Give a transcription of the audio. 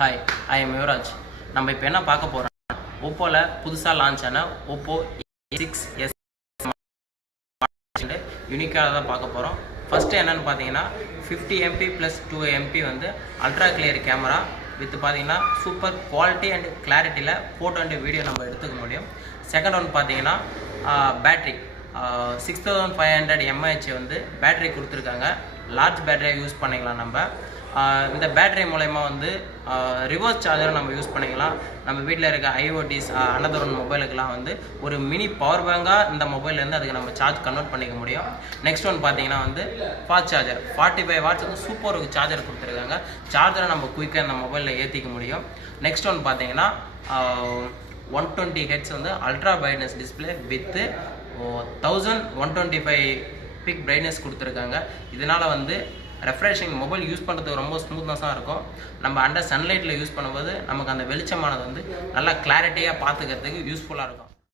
Hi, I am Yuvraj. நம்ம இப்போ என்ன பார்க்க போகிறோம், ஓப்போவில் புதுசாக லான்ச் ஆன ஓப்போ A6s யூனிக்காக தான் பார்க்க போகிறோம். ஃபஸ்ட்டு என்னென்னு பார்த்தீங்கன்னா 50 MP + 2 MP வந்து அல்ட்ரா கிளியர் கேமரா வித் பார்த்தீங்கன்னா சூப்பர் குவாலிட்டி அண்ட் கிளாரிட்டியில் ஃபோட்டோ அண்ட் வீடியோ நம்ம எடுத்துக்க முடியும். செகண்ட் ஒன்று பார்த்தீங்கன்னா பேட்ரி 6500 mAh வந்து பேட்ரி கொடுத்துருக்காங்க. லார்ஜ் பேட்டரியாக யூஸ் பண்ணிக்கலாம். நம்ம இந்த பேட்டரி மூலயமா வந்து ரிவர்ஸ் சார்ஜரை நம்ம யூஸ் பண்ணிக்கலாம். நம்ம வீட்டில் இருக்க ஐஓடிஸ் அனதர் ஒன் மொபைலுக்கெலாம் வந்து ஒரு மினி பவர் பேங்காக இந்த மொபைல்லேருந்து அதுக்கு நம்ம சார்ஜ் கன்வெர்ட் பண்ணிக்க முடியும். நெக்ஸ்ட் ஒன் பார்த்தீங்கன்னா வந்து ஃபாஸ்ட் சார்ஜர் 45 வாட்ஸ் வந்து சூப்பர் ஒரு சார்ஜர் கொடுத்துருக்காங்க. சார்ஜரை நம்ம குயிக்காக இந்த மொபைலில் ஏற்றிக்க முடியும். நெக்ஸ்ட் ஒன் பார்த்தீங்கன்னா 120 Hz வந்து ultra brightness display with 1125 big brightness கொடுத்துருக்காங்க. இதனால் வந்து ரெஃப்ரெஷிங் மொபைல் யூஸ் பண்ணுறதுக்கு ரொம்ப ஸ்மூத்னஸாக இருக்கும். நம்ம அண்டர் சன்லைட்டில் யூஸ் பண்ணும்போது நமக்கு அந்த வெளிச்சமானது வந்து நல்லா கிளாரிட்டியாக பார்த்துக்கிறதுக்கு யூஸ்ஃபுல்லாக இருக்கும்.